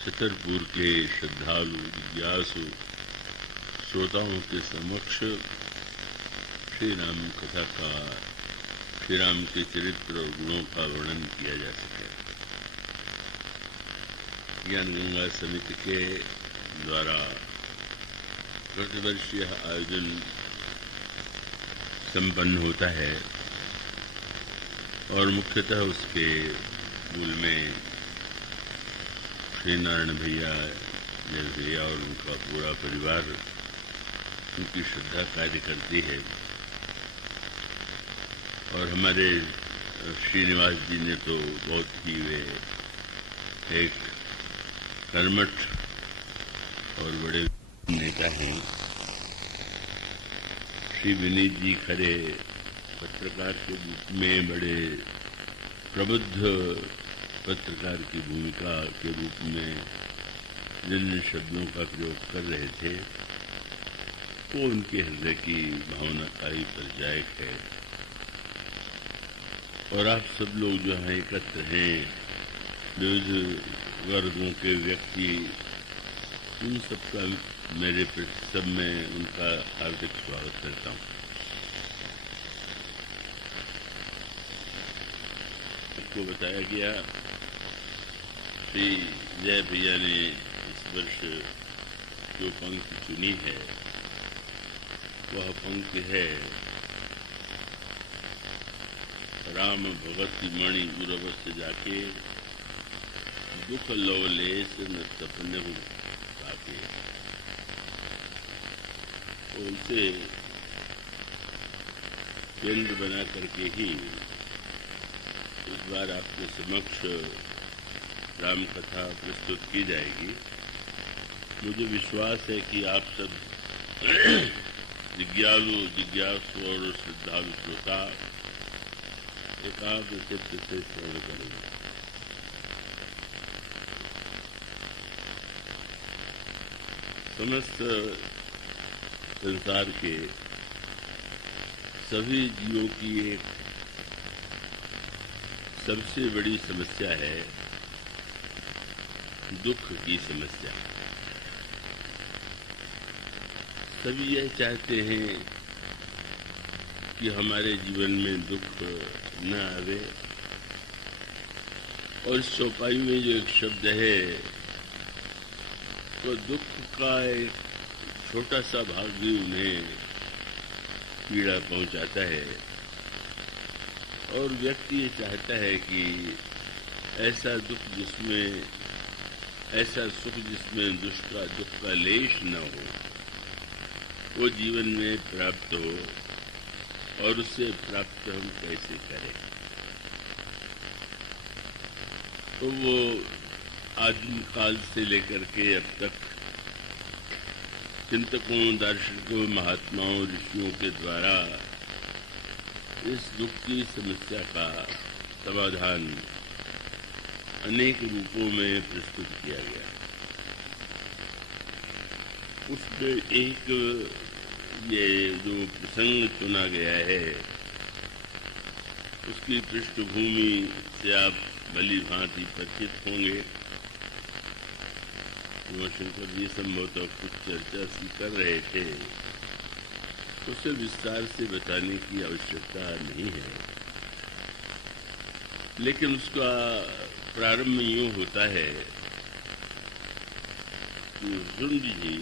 छतरपुर के श्रद्धालु जिज्ञासु श्रोताओं के समक्ष श्री राम कथा का, श्री राम के चरित्र और गुणों का वर्णन किया जा सके। ज्ञान गंगा समिति के द्वारा प्रतिवर्ष यह आयोजन संपन्न होता है और मुख्यतः उसके मूल में श्री नारायण भैया, जय भैया और उनका पूरा परिवार, उनकी श्रद्धा कार्य करती है। और हमारे श्रीनिवास जी ने तो बहुत ही वे एक कर्मठ और बड़े नेता हैं। श्री विनीत जी खरे पत्रकार के रूप में बड़े प्रबुद्ध पत्रकार की भूमिका के रूप में जिन शब्दों का प्रयोग कर रहे थे वो उनके हृदय की भावना का ही परिचायक है। और आप सब लोग जो हैं एकत्र हैं, विविध वर्गों के व्यक्ति, उन सबका मेरे सब में उनका हार्दिक स्वागत करता हूँ। आपको बताया गया श्री जय भैया ने इस वर्ष जो पंक्ति चुनी है वह पंक्ति है, राम भगत मणि उरवस जाके दुख लवलेस न तपने ताके। तो उसे केंद्र बना करके ही इस बार आपके समक्ष राम कथा प्रस्तुत की जाएगी। मुझे विश्वास है कि आप सब जिज्ञासु और श्रद्धालु श्रोता एकाग्र चित्त से श्रवण करेंगे। समस्त संसार के सभी जीवों की एक सबसे बड़ी समस्या है दुख की समस्या। सभी यह चाहते हैं कि हमारे जीवन में दुख न आवे, और इस चौपाई में जो एक शब्द है तो दुख का एक छोटा सा भाग भी उन्हें पीड़ा पहुंचाता है। और व्यक्ति ये चाहता है कि ऐसा दुख जिसमें, ऐसा सुख जिसमें दुख का लेश न हो, वो जीवन में प्राप्त हो। और उसे प्राप्त हम कैसे करें? तो वो आदिम काल से लेकर के अब तक चिंतकों, दार्शनिकों, महात्माओं, ऋषियों के द्वारा इस दुख की समस्या का समाधान अनेक रूपों में प्रस्तुत किया गया। उसमें एक ये जो प्रसंग चुना गया है उसकी पृष्ठभूमि से आप भली भांति परिचित होंगे। उमाशंकर जी संभवतः कुछ चर्चा सी कर रहे थे, उसे विस्तार से बताने की आवश्यकता नहीं है, लेकिन उसका प्रारंभ यूं होता है कि झुंड जी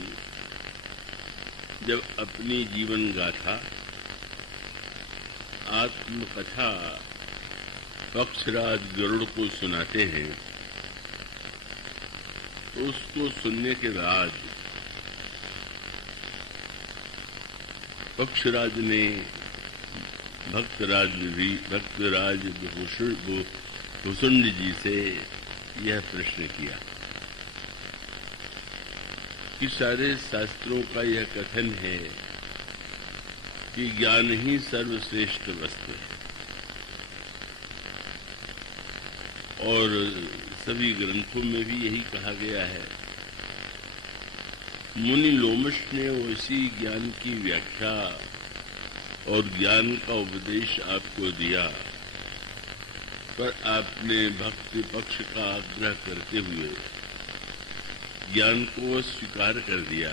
जब अपनी जीवन गाथा, आत्मकथा पक्षराज गरुड़ को सुनाते हैं, तो उसको सुनने के बाद पक्षराज ने भक्तराज भुसुंड जी से यह प्रश्न किया कि सारे शास्त्रों का यह कथन है कि ज्ञान ही सर्वश्रेष्ठ वस्तु है, और सभी ग्रंथों में भी यही कहा गया है। मुनि लोमश ने उसी ज्ञान की व्याख्या और ज्ञान का उपदेश आपको दिया, पर आपने भक्ति पक्ष का आग्रह करते हुए ज्ञान को स्वीकार कर दिया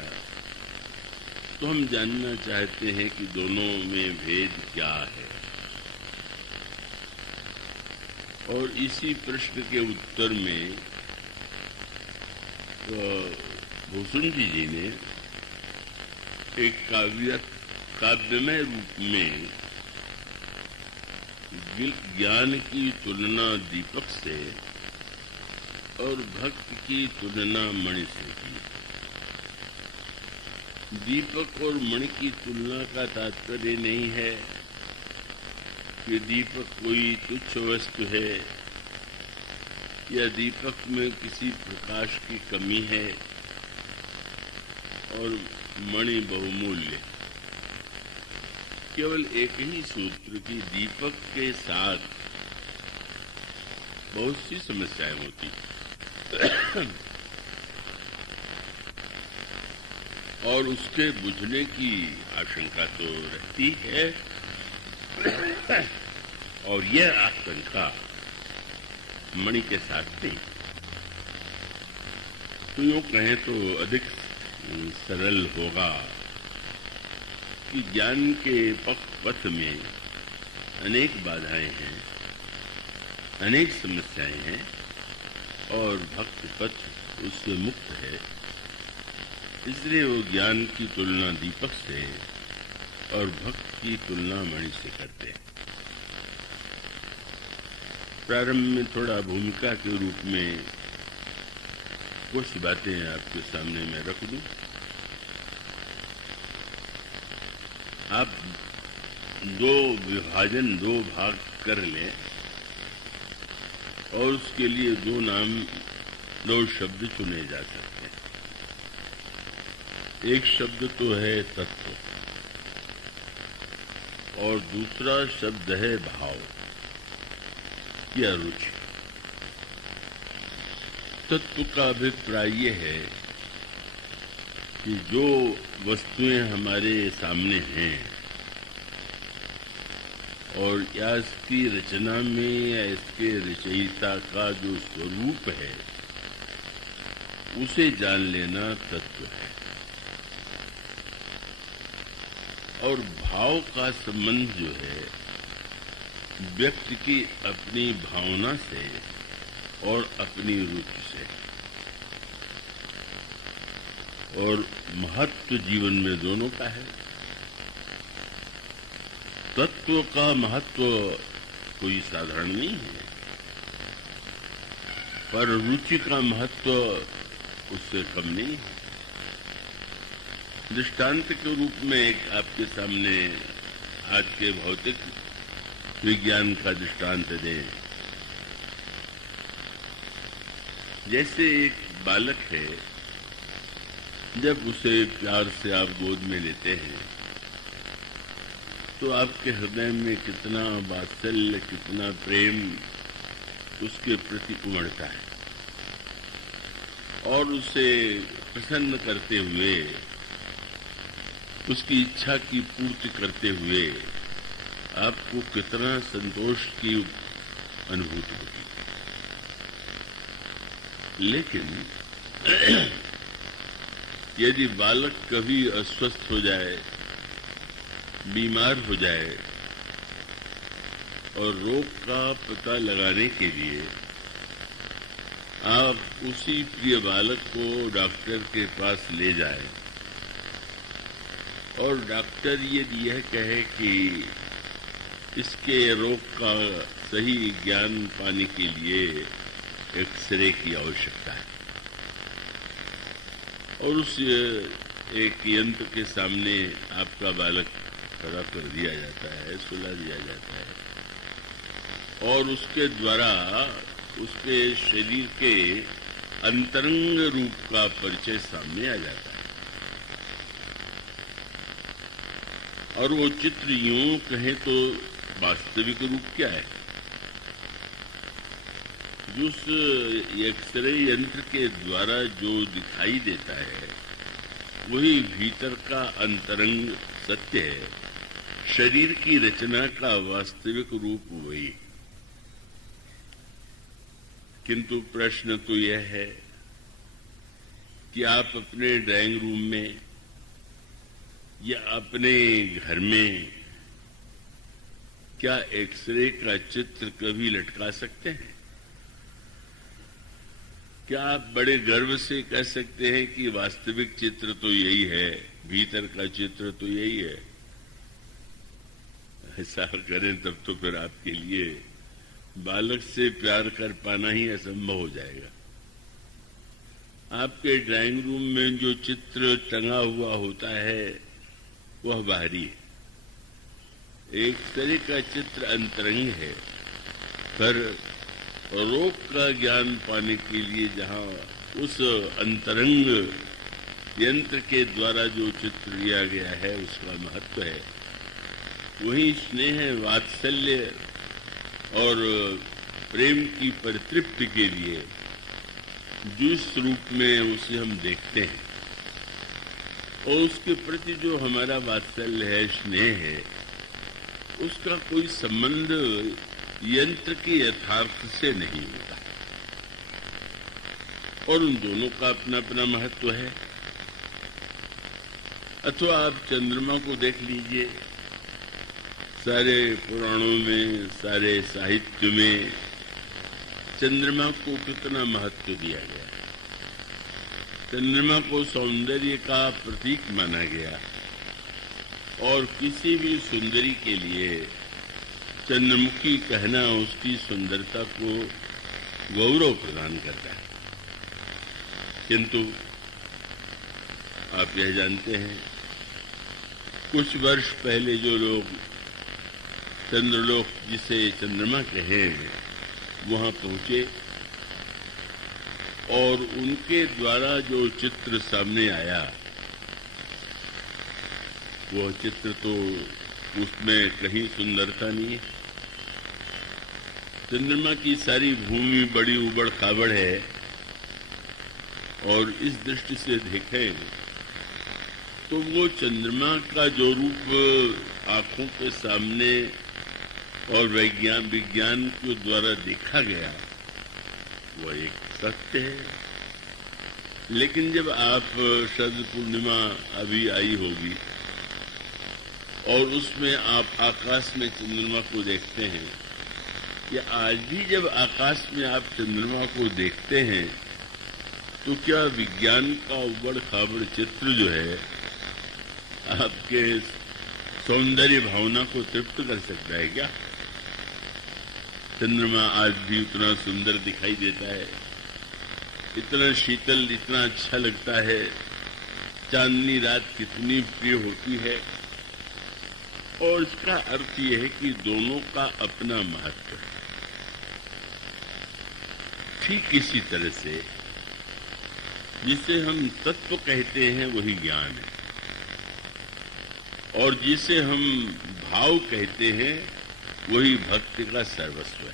तो हम जानना चाहते हैं कि दोनों में भेद क्या है। और इसी प्रश्न के उत्तर में भूषुंडी जी ने एक काव्यमय रूप में ज्ञान की तुलना दीपक से और भक्ति की तुलना मणि से की। दीपक और मणि की तुलना का तात्पर्य नहीं है कि दीपक कोई तुच्छ वस्तु है या दीपक में किसी प्रकाश की कमी है और मणि बहुमूल्य। केवल एक ही सूत्र की दीपक के साथ बहुत सी समस्याएं होती और उसके बुझने की आशंका तो रहती है और यह आशंका मणि के साथ नहीं। तो यूं कहें तो अधिक सरल होगा कि ज्ञान के पथ में अनेक बाधाएं हैं, अनेक समस्याएं हैं और भक्त पथ उससे मुक्त है। इसलिए वो ज्ञान की तुलना दीपक से और भक्त की तुलना मणि से करते हैं। प्रारंभ में थोड़ा भूमिका के रूप में कुछ बातें आपके सामने मैं रख दूं। आप दो भाग कर लें और उसके लिए दो शब्द चुने जा सकते हैं। एक शब्द तो है तत्व और दूसरा शब्द है भाव या रुचि। तत्व का अभिप्राय ये है कि जो वस्तुएं हमारे सामने हैं और या इसकी रचना में या इसके रचयिता का जो स्वरूप है उसे जान लेना तत्व है। और भाव का संबंध जो है व्यक्ति की अपनी भावना से और अपनी रुचि से। और महत्व जीवन में दोनों का है। तत्व का महत्व कोई साधारण नहीं है, पर रुचि का महत्व उससे कम नहीं है। दृष्टांत के रूप में एक आपके सामने आज के भौतिक विज्ञान का दृष्टांत दें। जैसे एक बालक है, जब उसे प्यार से आप गोद में लेते हैं तो आपके हृदय में कितना वात्सल्य, कितना प्रेम उसके प्रति उमड़ता है और उसे प्रसन्न करते हुए, उसकी इच्छा की पूर्ति करते हुए आपको कितना संतोष की अनुभूति होगी। लेकिन यदि बालक कभी अस्वस्थ हो जाए, बीमार हो जाए और रोग का पता लगाने के लिए आप उसी प्रिय बालक को डॉक्टर के पास ले जाए और डॉक्टर यह कहे कि इसके रोग का सही ज्ञान पाने के लिए एक्सरे की आवश्यकता है और उस एक यंत्र के सामने आपका बालक खड़ा कर दिया जाता है, सुला दिया जाता है और उसके द्वारा उसके शरीर के अंतरंग रूप का परिचय सामने आ जाता है। और वो चित्र यूं कहें तो वास्तविक रूप क्या है? उस एक्सरे यंत्र के द्वारा जो दिखाई देता है वही भीतर का अंतरंग सत्य है। शरीर की रचना का वास्तविक रूप वही। किंतु प्रश्न तो यह है कि आप अपने ड्राइंग रूम में या अपने घर में क्या एक्सरे का चित्र कभी लटका सकते हैं? क्या आप बड़े गर्व से कह सकते हैं कि वास्तविक चित्र तो यही है, भीतर का चित्र तो यही है? ऐसा करें तब तो फिर आपके लिए बालक से प्यार कर पाना ही असंभव हो जाएगा। आपके ड्राइंग रूम में जो चित्र टंगा हुआ होता है वह बाहरी है, एक तरह का चित्र अंतरंग है, पर रोग का ज्ञान पाने के लिए जहां उस अंतरंग यंत्र के द्वारा जो चित्र लिया गया है उसका महत्व है, वही स्नेह, वात्सल्य और प्रेम की परितृप्ति के लिए जिस रूप में उसे हम देखते हैं और उसके प्रति जो हमारा वात्सल्य है, स्नेह है, उसका कोई संबंध यंत्र के यथार्थ से नहीं होता और उन दोनों का अपना अपना महत्व है। अथवा आप चंद्रमा को देख लीजिए, सारे पुराणों में, सारे साहित्य में चंद्रमा को कितना महत्व दिया गया। चंद्रमा को सौंदर्य का प्रतीक माना गया और किसी भी सुंदरी के लिए चंद्रमुखी कहना उसकी सुंदरता को गौरव प्रदान करता है। किंतु आप यह जानते हैं, कुछ वर्ष पहले जो लोग चंद्रलोक जिसे चंद्रमा कहें वहां पहुंचे और उनके द्वारा जो चित्र सामने आया, वह चित्र तो उसमें कहीं सुंदरता नहीं है। चंद्रमा की सारी भूमि बड़ी उबड़ खाबड़ है और इस दृष्टि से देखें तो वो चंद्रमा का जो रूप आंखों के सामने और विज्ञान के द्वारा देखा गया वह एक सत्य है। लेकिन जब आप शरद पूर्णिमा अभी आई होगी और उसमें आप आकाश में चंद्रमा को देखते हैं, या आज भी जब आकाश में आप चंद्रमा को देखते हैं, तो क्या विज्ञान का उबड़ खाबड़ चित्र जो है आपके सौंदर्य भावना को तृप्त कर सकता है क्या? चंद्रमा आज भी उतना सुंदर दिखाई देता है, इतना शीतल, इतना अच्छा लगता है। चांदनी रात कितनी प्रिय होती है। और इसका अर्थ यह है कि दोनों का अपना महत्व है। ठीक इसी तरह से जिसे हम तत्व कहते हैं वही ज्ञान है, और जिसे हम भाव कहते हैं वही भक्ति का सर्वस्व है।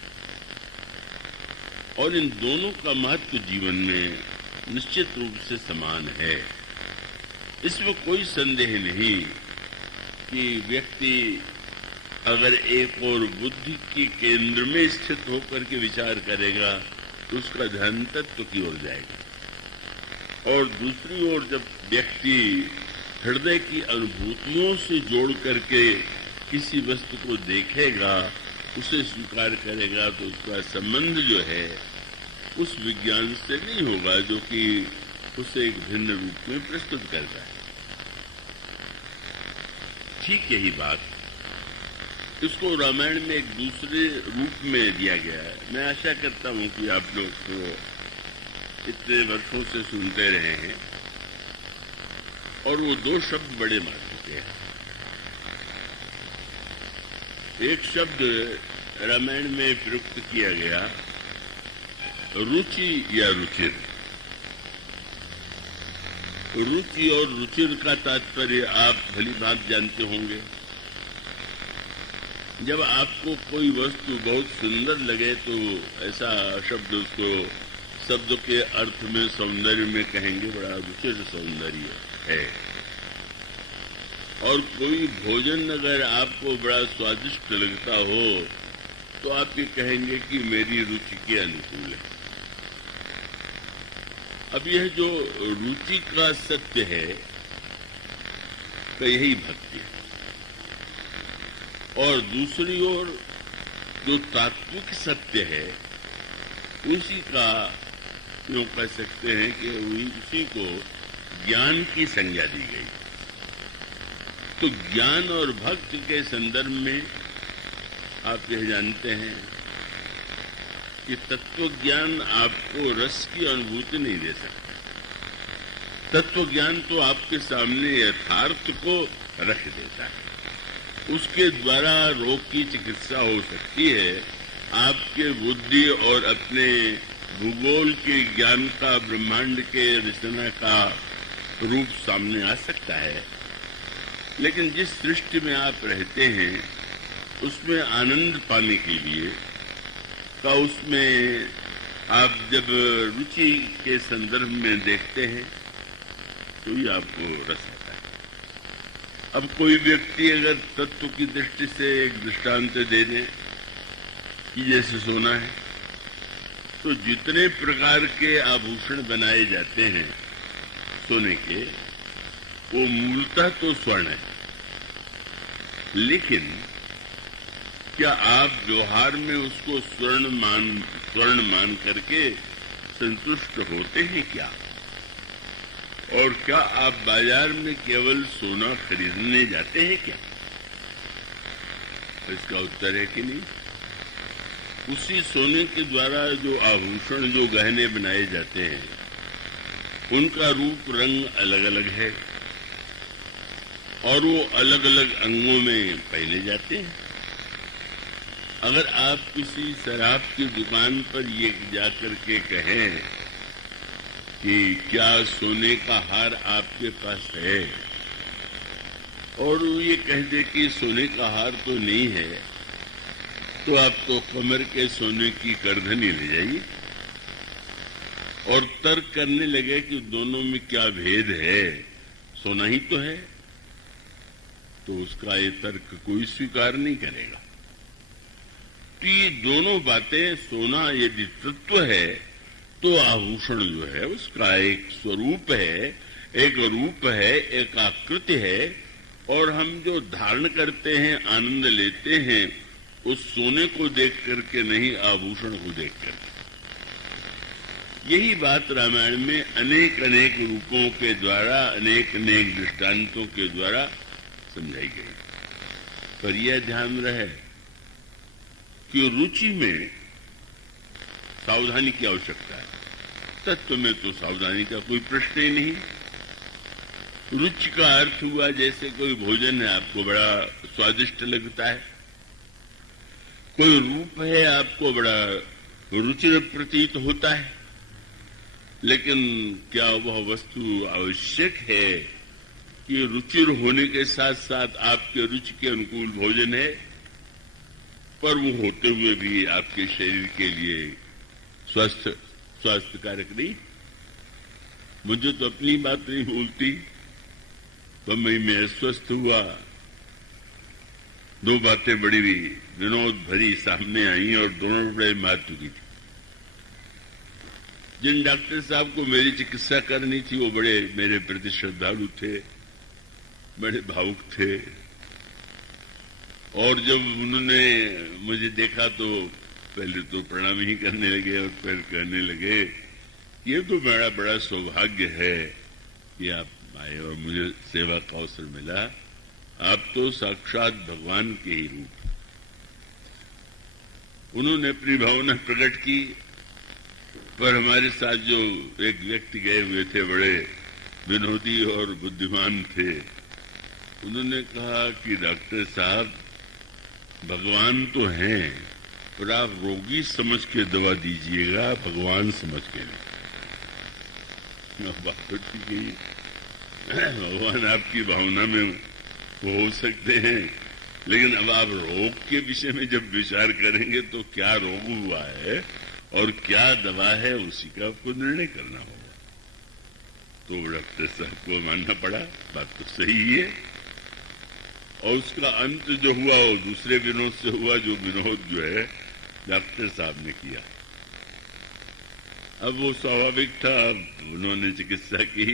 और इन दोनों का महत्व जीवन में निश्चित रूप से समान है। इसमें कोई संदेह नहीं कि व्यक्ति अगर एक और बुद्धि के केंद्र में स्थित होकर के विचार करेगा तो उसका ध्यान तत्व की ओर जाएगा, और दूसरी ओर जब व्यक्ति हृदय की अनुभूतियों से जोड़ करके किसी वस्तु को देखेगा, उसे स्वीकार करेगा, तो उसका संबंध जो है उस विज्ञान से नहीं होगा जो कि उसे एक भिन्न रूप में प्रस्तुत करता है। ठीक यही बात इसको रामायण में एक दूसरे रूप में दिया गया है। मैं आशा करता हूं कि आप लोग तो इतने वर्षों से सुनते रहे हैं और वो दो शब्द बड़े महत्व के हैं। एक शब्द रामायण में प्रयुक्त किया गया, रुचि या रुचिर। रुचि और रुचिर का तात्पर्य आप भली बात जानते होंगे। जब आपको कोई वस्तु बहुत सुंदर लगे तो ऐसा शब्द उसको शब्द के अर्थ में सौंदर्य में कहेंगे, बड़ा रुचिर सौंदर्य है। और कोई भोजन अगर आपको बड़ा स्वादिष्ट लगता हो तो आप ये कहेंगे कि मेरी रुचि के अनुकूल है। अब यह जो रुचि का सत्य है तो यही भक्ति है, और दूसरी ओर जो तात्विक सत्य है उसी का यूं कह सकते हैं कि उसी को ज्ञान की संज्ञा दी गई। तो ज्ञान और भक्ति के संदर्भ में आप यह जानते हैं कि तत्व ज्ञान आपको रस की अनुभूति नहीं दे सकता। तत्व ज्ञान तो आपके सामने यथार्थ को रख देता है, उसके द्वारा रोग की चिकित्सा हो सकती है, आपके बुद्धि और अपने भूगोल के ज्ञान का, ब्रह्मांड के रचना का रूप सामने आ सकता है। लेकिन जिस सृष्टि में आप रहते हैं उसमें आनंद पाने के लिए का उसमें आप जब रुचि के संदर्भ में देखते हैं तो ही आपको रस आता है। अब कोई व्यक्ति अगर तत्व की दृष्टि से एक दृष्टांत दे दे कि जैसे सोना है, तो जितने प्रकार के आभूषण बनाए जाते हैं सोने के, वो मूलतः तो स्वर्ण है। लेकिन क्या आप व्यवहार में उसको स्वर्ण मान करके संतुष्ट होते हैं क्या? और क्या आप बाजार में केवल सोना खरीदने जाते हैं क्या? इसका उत्तर है कि नहीं। उसी सोने के द्वारा जो आभूषण, जो गहने बनाए जाते हैं, उनका रूप रंग अलग अलग है और वो अलग अलग अंगों में पहने जाते हैं। अगर आप किसी शराब की दुकान पर ये जाकर के कहें कि क्या सोने का हार आपके पास है, और ये कह दे कि सोने का हार तो नहीं है, तो आप तो कमर के सोने की करधनी ले जाइए और तर्क करने लगे कि दोनों में क्या भेद है, सोना ही तो है। तो उसका ये तर्क कोई स्वीकार नहीं करेगा। तो ये दोनों बातें, सोना यदि तत्व है तो आभूषण जो है उसका एक स्वरूप है, एक रूप है, एक आकृति है, और हम जो धारण करते हैं, आनंद लेते हैं, उस सोने को देख करके नहीं, आभूषण को देख करके। यही बात रामायण में अनेक अनेक रूपों के द्वारा, अनेक अनेक दृष्टांतों के द्वारा समझाई गई। पर यह ध्यान रहे कि रुचि में सावधानी की आवश्यकता है। तत्व में तो सावधानी का कोई प्रश्न ही नहीं। रुचि का अर्थ हुआ जैसे कोई भोजन है, आपको बड़ा स्वादिष्ट लगता है, कोई रूप है, आपको बड़ा रुचिर प्रतीत होता है, लेकिन क्या वह वस्तु आवश्यक है कि रुचिर होने के साथ साथ आपके रुचि के अनुकूल भोजन है, पर वो होते हुए भी आपके शरीर के लिए स्वास्थ्यकारक नहीं? मुझे तो अपनी बात नहीं भूलती, बम्बई में स्वस्थ हुआ, दो बातें बड़ी विनोद भरी सामने आई और दोनों बड़े महत्व की थी। जिन डॉक्टर साहब को मेरी चिकित्सा करनी थी वो बड़े मेरे प्रति श्रद्धालु थे, बड़े भावुक थे, और जब उन्होंने मुझे देखा तो पहले तो प्रणाम ही करने लगे और फिर कहने लगे, ये तो मेरा बड़ा सौभाग्य है कि आप आए और मुझे सेवा का अवसर मिला। आप तो साक्षात भगवान के ही रूप। उन्होंने अपनी भावना प्रकट की, पर हमारे साथ जो एक व्यक्ति गए हुए थे, बड़े विनोदी और बुद्धिमान थे, उन्होंने कहा कि डॉक्टर साहब, भगवान तो हैं, पर आप रोगी समझ के दवा दीजिएगा, भगवान समझ के नहीं। बात तो ठीक है, भगवान आपकी भावना में हो सकते हैं, लेकिन अब आप रोग के विषय में जब विचार करेंगे तो क्या रोग हुआ है और क्या दवा है, उसी का आपको निर्णय करना होगा। तो डॉक्टर साहब को मानना पड़ा, बात तो सही है। और उसका अंत जो हुआ वो दूसरे विनोद से हुआ, जो विनोद जो है डॉक्टर साहब ने किया। अब वो स्वाभाविक था, उन्होंने चिकित्सा की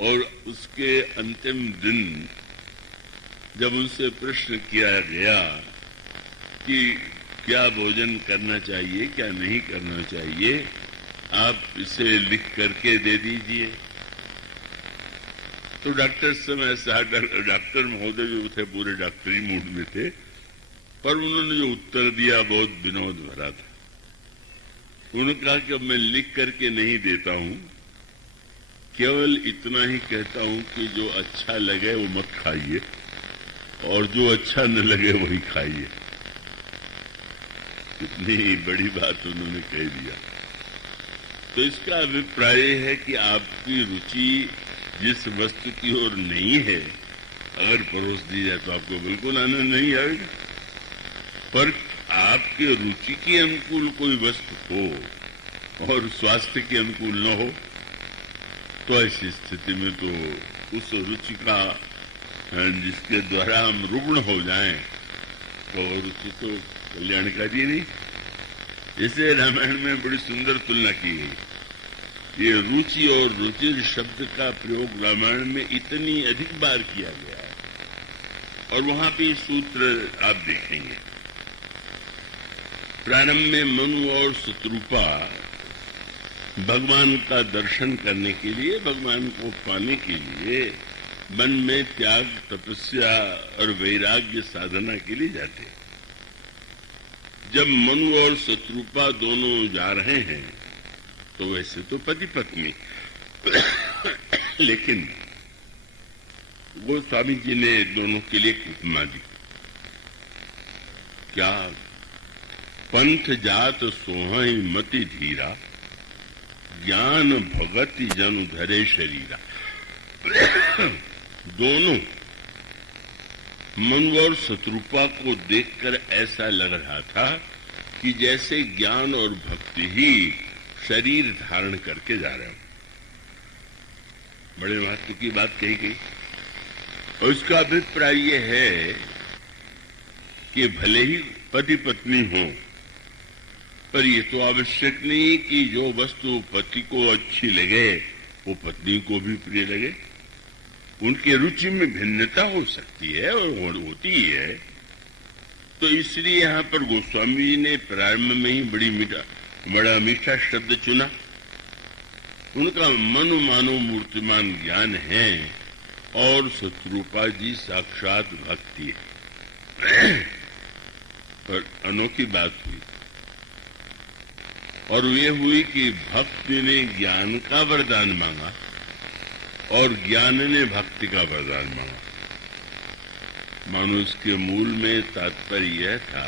और उसके अंतिम दिन जब उनसे प्रश्न किया गया कि क्या भोजन करना चाहिए, क्या नहीं करना चाहिए, आप इसे लिख करके दे दीजिए। तो डॉक्टर समय डॉक्टर महोदय जो थे पूरे डॉक्टरी मूड में थे, पर उन्होंने जो उत्तर दिया बहुत विनोद भरा था। उन्होंने कहा कि अब मैं लिख करके नहीं देता हूं, केवल इतना ही कहता हूं कि जो अच्छा लगे वो मत खाइए और जो अच्छा न लगे वही खाइए। कितनी बड़ी बात उन्होंने कह दिया। तो इसका अभिप्राय है कि आपकी रुचि जिस वस्तु की ओर नहीं है, अगर परोस दी जाए तो आपको बिल्कुल आनंद नहीं आएगा, पर आपके रुचि के अनुकूल कोई वस्तु हो और स्वास्थ्य के अनुकूल न हो, तो ऐसी स्थिति में तो उस रुचि का जिसके द्वारा हम रुग्ण हो जाएं, तो रुचि तो कल्याणकारी नहीं। इसे रामायण में बड़ी सुंदर तुलना की गई। ये रुचि और रुचिर शब्द का प्रयोग रामायण में इतनी अधिक बार किया गया है, और वहां भी सूत्र आप देखेंगे। प्रारंभ में मनु और शत्रुपा भगवान का दर्शन करने के लिए, भगवान को पाने के लिए वन में त्याग, तपस्या और वैराग्य साधना के लिए जाते। जब मनु और शत्रुपा दोनों जा रहे हैं तो वैसे तो पति पत्नी लेकिन गोस्वामी जी ने दोनों के लिए उपमा दी। क्या? पंथ जात सोहई मति धीरा, ज्ञान भगति जनु धरे शरीरा। दोनों मनु और शत्रुपा को देखकर ऐसा लग रहा था कि जैसे ज्ञान और भक्ति ही शरीर धारण करके जा रहे हो। बड़े महत्व की बात कही गई। और उसका अभिप्राय यह है कि भले ही पति पत्नी हो, पर यह तो आवश्यक नहीं कि जो वस्तु पति को अच्छी लगे वो पत्नी को भी प्रिय लगे। उनके रुचि में भिन्नता हो सकती है और होती ही है। तो इसलिए यहाँ पर गोस्वामी जी ने प्रारंभ में ही बड़ा मीठा शब्द चुना। उनका मनु मानो मूर्तिमान ज्ञान है और शत्रुपा जी साक्षात भक्ति है। पर अनोखी बात हुई, और ये हुई कि भक्ति ने ज्ञान का वरदान मांगा और ज्ञान ने भक्ति का वरदान मांगा। मानो इसके मूल में तात्पर्य यह था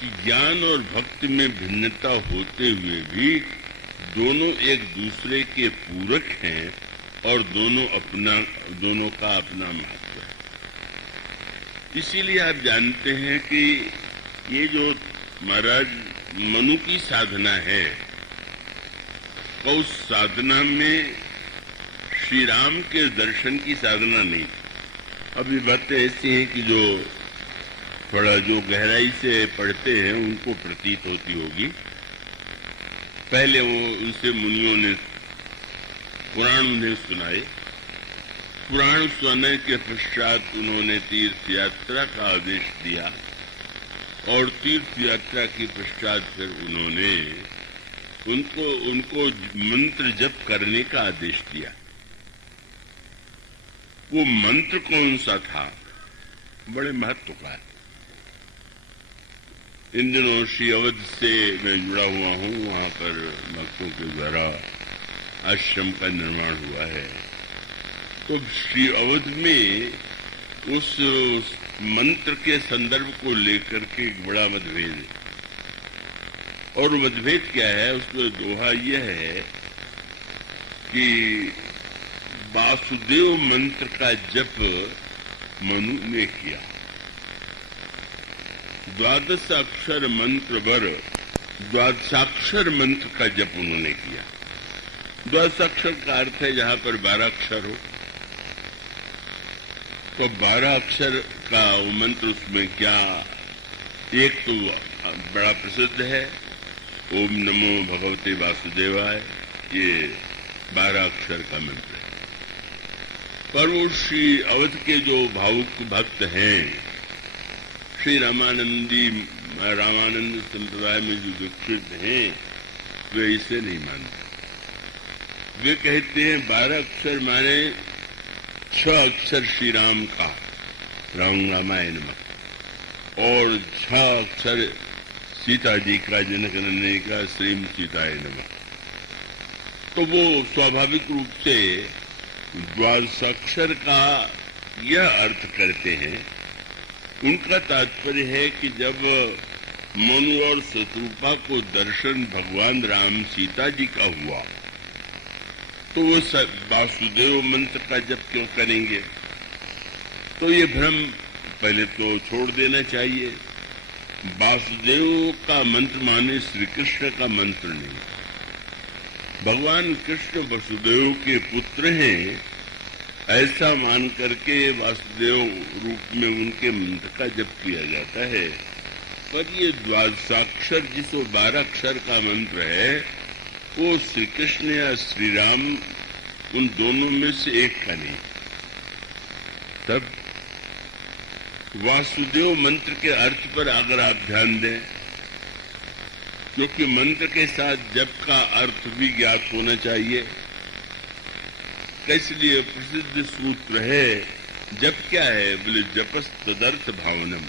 कि ज्ञान और भक्ति में भिन्नता होते हुए भी दोनों एक दूसरे के पूरक हैं और दोनों का अपना महत्व है। इसीलिए आप जानते हैं कि ये जो महाराज मनु की साधना है, उस साधना में श्री राम के दर्शन की साधना नहीं। अभी बातें ऐसी हैं कि जो थोड़ा जो गहराई से पढ़ते हैं उनको प्रतीत होती होगी। पहले वो उनसे मुनियों ने पुराण उन्हें सुनाए। पुराण सुनाने के पश्चात उन्होंने तीर्थ यात्रा का आदेश दिया और तीर्थ यात्रा के पश्चात फिर उन्होंने उनको मंत्र जप करने का आदेश दिया। वो मंत्र कौन सा था? बड़े महत्व का है। इन दिनों श्री अवध से मैं जुड़ा हुआ हूं, वहां पर भक्तों के द्वारा आश्रम का निर्माण हुआ है। तो श्री अवध में उस मंत्र के संदर्भ को लेकर के एक बड़ा मतभेद है। और मतभेद क्या है? उसमें दोहा यह है कि वासुदेव मंत्र का जप मनु ने किया, 12 अक्षर मंत्र वर 12 मंत्र का जप उन्होंने किया। 12 अक्षर का अर्थ है जहां पर 12 अक्षर हो, तो 12 अक्षर का वो मंत्र उसमें क्या, एक तो बड़ा प्रसिद्ध है, ओम नमो भगवते वासुदेवाय, ये 12 अक्षर का मंत्र है। पर वो श्री अवध के जो भावुक भक्त हैं, श्री रामानंद संप्रदाय में जो दीक्षित हैं, वे इसे नहीं मानते। वे कहते हैं 12 अक्षर माने 6 अक्षर श्री राम का, राम रामाय नमः, और 6 अक्षर सीता जी का, जनक नंदन का, श्रीम सीताय नमः। तो वो स्वाभाविक रूप से द्वादशाक्षर का यह अर्थ करते हैं। उनका तात्पर्य है कि जब मनु और शत्रुपा को दर्शन भगवान राम सीता जी का हुआ, तो वो वासुदेव मंत्र का जप क्यों करेंगे? तो ये भ्रम पहले तो छोड़ देना चाहिए। वासुदेव का मंत्र माने श्री कृष्ण का मंत्र नहीं। भगवान कृष्ण वसुदेव के पुत्र हैं, ऐसा मान करके वासुदेव रूप में उनके मंत्र का जप किया जाता है। पर ये द्वादशाक्षर, जिस 12 अक्षर का मंत्र है, वो श्री कृष्ण या श्री राम, उन दोनों में से एक का नहीं। तब वासुदेव मंत्र के अर्थ पर अगर आप ध्यान दें, क्योंकि मंत्र के साथ जप का अर्थ भी ज्ञात होना चाहिए। इसलिए प्रसिद्ध सूत्र है, जप क्या है? बोले जपस तदर्थ भावनम।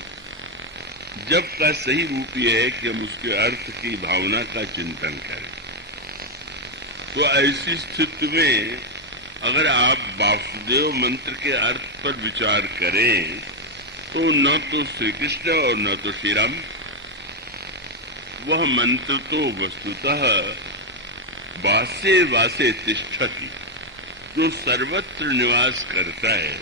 जप का सही रूप यह है कि हम उसके अर्थ की भावना का चिंतन करें। तो ऐसी स्थिति में अगर आप वासुदेव मंत्र के अर्थ पर विचार करें, तो न तो श्री कृष्ण और न तो श्री राम। वह मंत्र तो वस्तुतः वासे वासे तिष्ठति, जो सर्वत्र निवास करता है,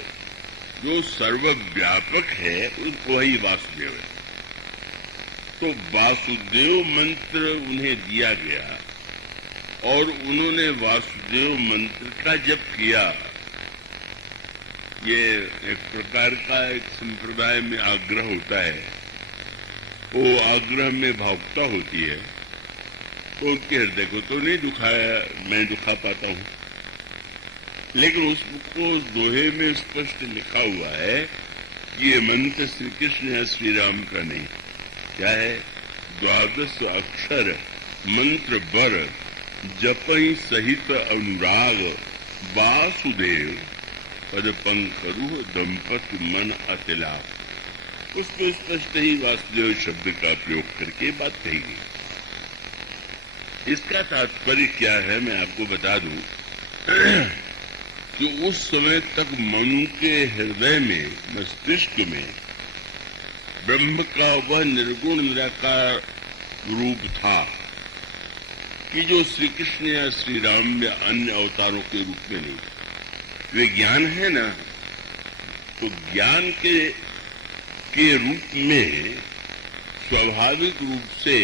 जो सर्वव्यापक है, वही वासुदेव है। तो वासुदेव मंत्र उन्हें दिया गया और उन्होंने वासुदेव मंत्र का जप किया। ये एक प्रकार का एक संप्रदाय में आग्रह होता है, वो आग्रह में भावुकता होती है, तो उनके हृदय को तो नहीं दुखाया, मैं दुखा पाता हूँ। लेकिन उसको दोहे में स्पष्ट लिखा हुआ है कि ये मंत्र श्री कृष्ण या श्री राम का नहीं। क्या है? 12 अक्षर मंत्र बर जपई सहित अनुराग वासुदेव पद पंकरु दंपति मन अतिला। उसको स्पष्ट ही वासुदेव शब्द का प्रयोग करके बात कही गई। इसका तात्पर्य क्या है मैं आपको बता दूं कि उस समय तक मनु के हृदय में, मस्तिष्क में ब्रह्म का वह निर्गुण निराकार रूप था कि जो श्री कृष्ण या श्री राम या अन्य अवतारों के रूप में नहीं। वे ज्ञान है ना, तो ज्ञान के रूप में स्वाभाविक रूप से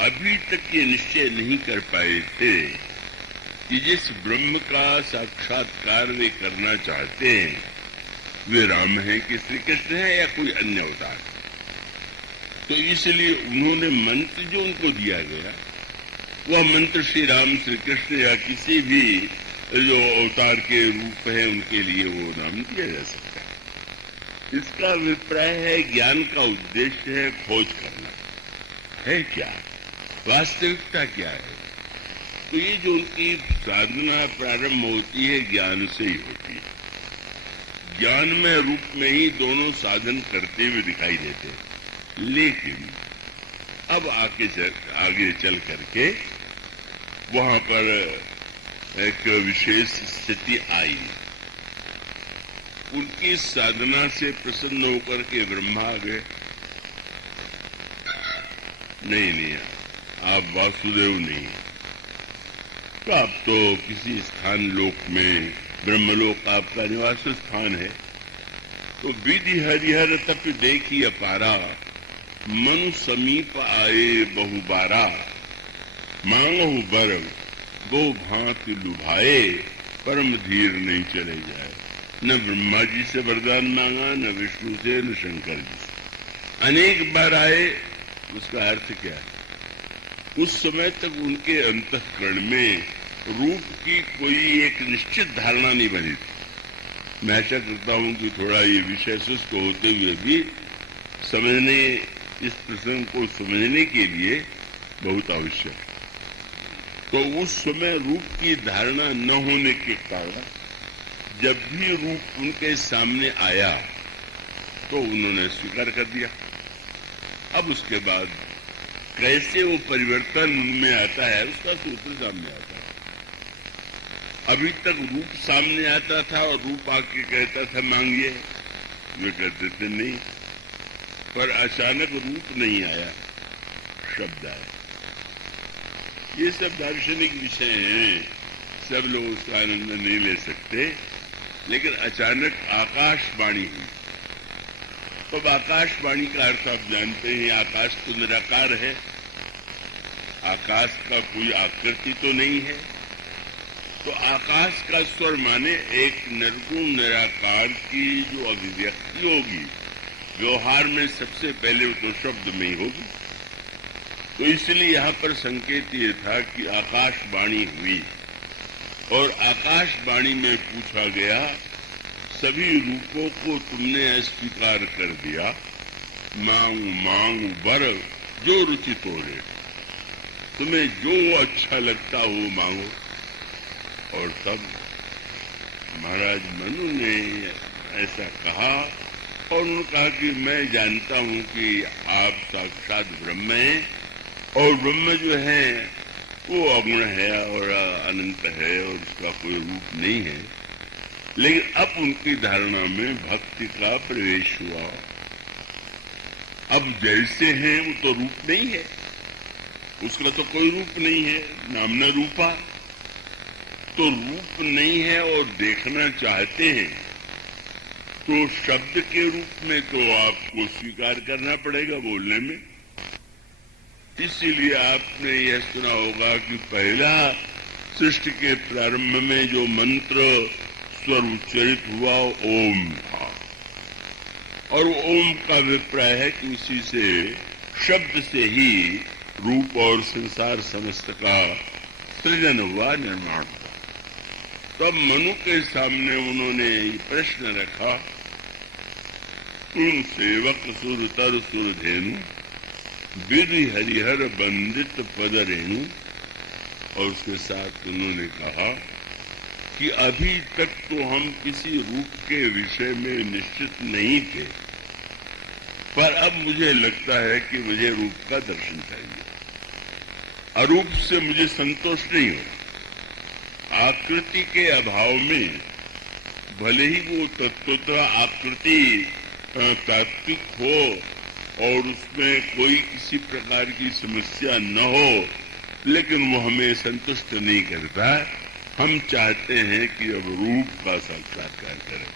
अभी तक ये निश्चय नहीं कर पाए थे कि जिस ब्रह्म का साक्षात्कार वे करना चाहते हैं, वे राम है कि श्री कृष्ण है या कोई अन्य अवतार। तो इसलिए उन्होंने मंत्र जो उनको दिया गया, वह मंत्र श्री राम, श्री कृष्ण या किसी भी जो अवतार के रूप है उनके लिए वो नाम दिया जा सकता है। इसका अभिप्राय है ज्ञान का उद्देश्य है खोज करना। है क्या? वास्तविकता क्या है? तो ये जो उनकी साधना प्रारंभ होती है, ज्ञान से ही होती है। ज्ञान में रूप में ही दोनों साधन करते हुए दिखाई देते हैं। लेकिन अब आगे चल करके वहां पर एक विशेष स्थिति आई। उनकी साधना से प्रसन्न होकर के ब्रह्मा आ गए, नहीं आप वासुदेव नहीं, तो आप तो किसी स्थान लोक में, ब्रह्मलोक आपका निवास स्थान है। तो विधि हरिहर तप देखी अपारा, मनु समीप आए बहुबारा, मांगहु बर गो भांति लुभाए, परम धीर नहीं चले जाए। न ब्रह्मा जी से वरदान मांगा, न विष्णु से, न शंकर जी से। अनेक बार आए, उसका अर्थ क्या है? उस समय तक उनके अंतःकरण में रूप की कोई एक निश्चित धारणा नहीं बनी थी। मैं आशा करता हूं कि थोड़ा ये विषय सुस्त होते हुए भी समझने, इस प्रसंग को समझने के लिए बहुत आवश्यक है। तो उस समय रूप की धारणा न होने के कारण जब भी रूप उनके सामने आया तो उन्होंने स्वीकार कर दिया। अब उसके बाद कैसे वो परिवर्तन उनमें आता है उसका सूत्र सामने आता है। अभी तक रूप सामने आता था और रूप आके कहता था मांगिए, वे कहते थे नहीं, पर अचानक रूप नहीं आया, शब्द आया। ये सब दार्शनिक विषय हैं, सब लोग उसका आनंद नहीं ले सकते, लेकिन अचानक आकाशवाणी हुई। तो आकाशवाणी का अर्थ आप जानते हैं, आकाश तो निराकार है, आकाश का कोई आकृति तो नहीं है। तो आकाश का स्वर माने एक निर्गुण निराकार की जो अभिव्यक्ति होगी, व्यवहार में सबसे पहले वो तो शब्द में ही होगी। तो इसलिए यहाँ पर संकेत ये था कि आकाशवाणी हुई और आकाशवाणी में पूछा गया, सभी रूपों को तुमने अस्वीकार कर दिया, मांगू मांगू वर जो रुचि तोरे, तुम्हें जो अच्छा लगता हो मांगो। और तब महाराज मनु ने ऐसा कहा और उन्होंने कहा कि मैं जानता हूं कि आप साक्षात ब्रह्म हैं और ब्रह्म जो है वो अगुण है और अनंत है और उसका कोई रूप नहीं है। लेकिन अब उनकी धारणा में भक्ति का प्रवेश हुआ। अब जैसे हैं वो तो रूप नहीं है, उसका तो कोई रूप नहीं है, नामना रूपा। तो रूप नहीं है और देखना चाहते हैं तो शब्द के रूप में तो आपको स्वीकार करना पड़ेगा बोलने में। इसीलिए आपने यह सुना होगा कि पहला सृष्टि के प्रारंभ में जो मंत्र स्वर उच्चरित हुआ ओम था, और ओम का अभिप्राय है कि उसी से, शब्द से ही रूप और संसार समस्त का सृजन हुआ, निर्माण हुआ। तब मनु के सामने उन्होंने प्रश्न रखा, तुम सेवक सुर तर सुर धेनु, विधि हरिहर बंदित पद रेणु। और उसके साथ उन्होंने कहा कि अभी तक तो हम किसी रूप के विषय में निश्चित नहीं थे, पर अब मुझे लगता है कि मुझे रूप का दर्शन चाहिए। अरूप से मुझे संतोष नहीं हो। आकृति के अभाव में भले ही वो तत्वतः आकृति तात्विक हो और उसमें कोई किसी प्रकार की समस्या न हो, लेकिन वो हमें संतुष्ट नहीं करता। हम चाहते हैं कि अब रूप का साक्षात्कार करें।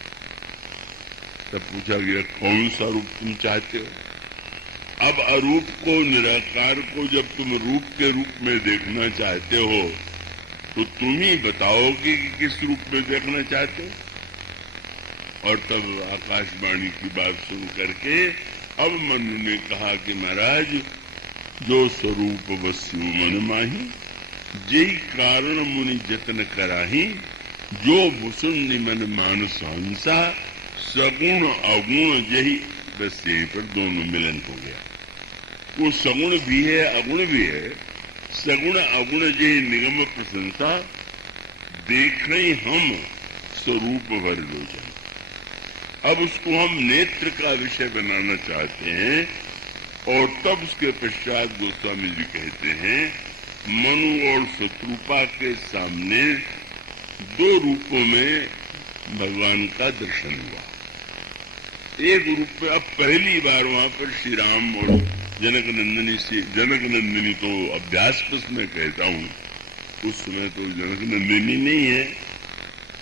तब पूछा गया, कौन सा रूप तुम चाहते हो? अब अरूप को, निराकार को जब तुम रूप के रूप में देखना चाहते हो तो तुम ही बताओगे कि किस रूप में देखना चाहते हो। और तब आकाशवाणी की बात सुन करके अब मनु ने कहा कि महाराज, जो स्वरूप वस्यु मन माही, जेहि कारण मुनि जतन कराही, जो भूषण निमन मानस हंसा, सगुण अगुण जही। बस यहीं पर दोनों मिलन हो गया। वो सगुण भी है, अगुण भी है। सगुण अगुण जही निगम प्रशंसा, देख रही हम स्वरूप भर लोचन। अब उसको हम नेत्र का विषय बनाना चाहते हैं। और तब उसके पश्चात गोस्वामी जी कहते हैं, मनु और शत्रुपा के सामने दो रूपों में भगवान का दर्शन हुआ। एक रूप में अब पहली बार वहां पर श्री राम और जनक नंदिनी से, जनक नंदिनी तो अभ्यास में कहता हूँ, उस समय तो जनक नंदिनी नहीं है।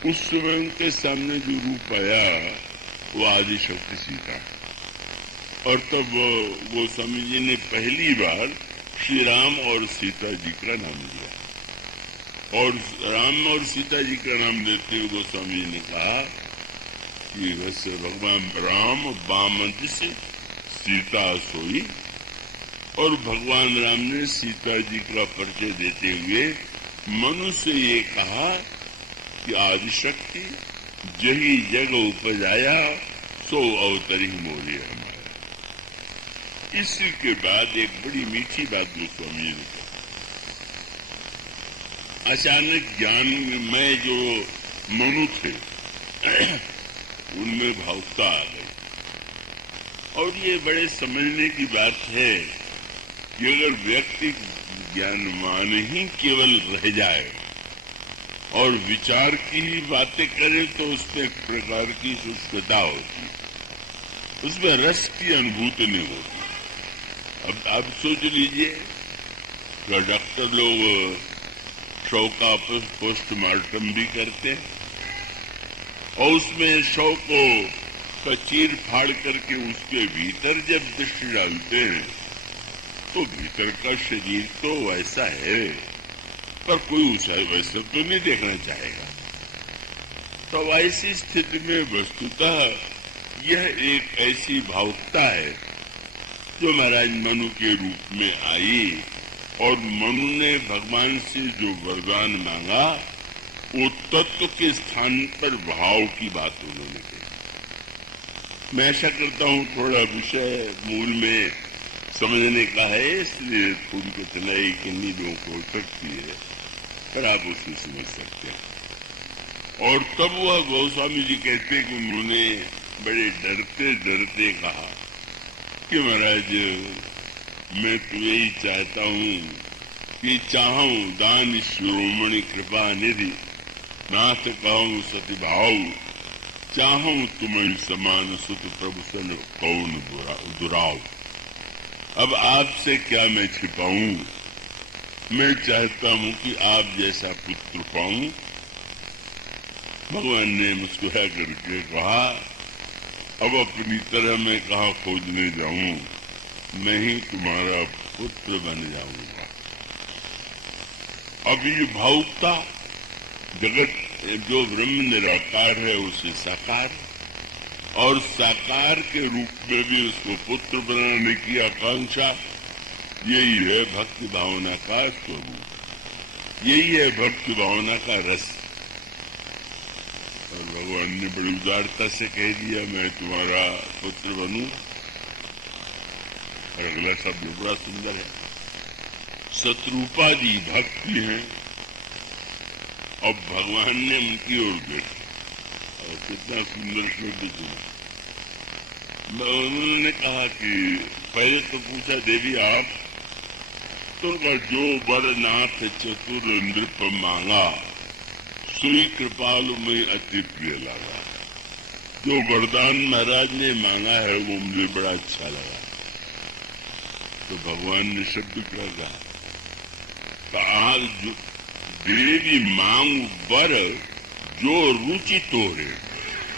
उस समय उनके सामने जो रूप आया वो आदि शक्ति सीता। और तब गोस्वामी जी ने पहली बार श्री राम और सीता जी का नाम लिया। और राम और सीता जी का नाम लेते हुए गोस्वामी जी ने कहा कि वैसे भगवान राम बामंत से सीता सोई। और भगवान राम ने सीता जी का परिचय देते हुए मनु से ये कहा कि आदिशक्ति जही जग उपजाया सो अवतरी मोरे हमारा। इसी के बाद एक बड़ी मीठी बात गोस्वामी ने कहा। अचानक ज्ञान में जो मनु थे उनमें भावुकता आ गई। और ये बड़े समझने की बात है कि अगर व्यक्ति ज्ञानवान ही केवल रह जाए और विचार की ही बातें करे तो उसमें एक प्रकार की शुष्कता होती है, उसमें रस की अनुभूति नहीं होती। अब आप सोच लीजिए कि डॉक्टर लोग शव का पोस्टमार्टम भी करते हैं और उसमें शव को चीर फाड़ करके उसके भीतर जब दृष्टि डालते हैं तो भीतर का शरीर तो वैसा है, पर कोई उसे वैसा तो नहीं देखना चाहेगा। तो ऐसी स्थिति में वस्तुतः यह एक ऐसी भावुकता है जो महाराज मनु के रूप में आई और मनु ने भगवान से जो वरदान मांगा वो तत्व के स्थान पर भाव की बात उन्होंने कही। मैं आशा करता हूँ थोड़ा विषय मूल में समझने का है, इसलिए थोड़ी कठिनाई किन्हीं लोगों को हो सकती है, पर आप उसे समझ सकते हैं। और तब वह गोस्वामी जी कहते कि उन्होंने बड़े डरते डरते कहा कि महाराज मैं तो यही चाहता हूँ कि चाहूं दान शिरोमणि कृपा निधि नाथ कहूं सति भाव चाहूं तुम्हें समान सुत प्रभु सन कौन दुराव। अब आपसे क्या मैं छिपाऊं, मैं चाहता हूं कि आप जैसा पुत्र पाऊं। भगवान ने मुस्कुरा करके कहा अब अपनी तरह मैं कहाँ खोजने जाऊं, मैं ही तुम्हारा पुत्र बन जाऊंगा। अब ये भावुकता जगत जो ब्रह्म निराकार है उसे साकार और साकार के रूप में भी उसको पुत्र बनाने की आकांक्षा, यही है भक्ति भावना का स्वरूप, यही है भक्ति भावना का रस। और भगवान ने बड़ी उदारता से कह दिया मैं तुम्हारा पुत्र बनूं। और अगला शब्द बड़ा सुंदर है, शत्रुपादि भक्ति है। अब भगवान ने उनकी ओर देखा और कितना सुंदर शब्द सुना। उन्होंने कहा कि पहले तो पूछा देवी आप तो जो वर नाथ चतुर नृप मांगा सुई कृपालु में अति प्रिय लगा। जो वरदान महाराज ने मांगा है वो मुझे बड़ा अच्छा लगा। तो भगवान ने शब्द क्या कहा, देवी मांग वर जो रुचि तोरे,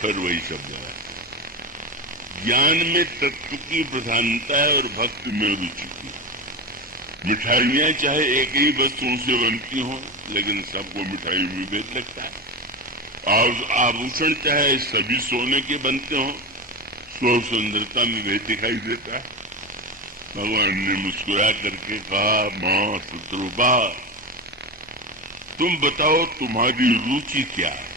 फिर वही शब्द है। ज्ञान में तत्व की प्रधानता है और भक्ति में रुचि की। मिठाइयाँ चाहे एक ही वस्तुओं से बनती हों लेकिन सबको मिठाई में भेद लगता है। और आभूषण चाहे सभी सोने के बनते हों, स्व सुंदरता में भेद दिखाई देता है। भगवान ने मुस्कुरा करके कहा मां शत्रुपा तुम बताओ तुम्हारी रुचि क्या है।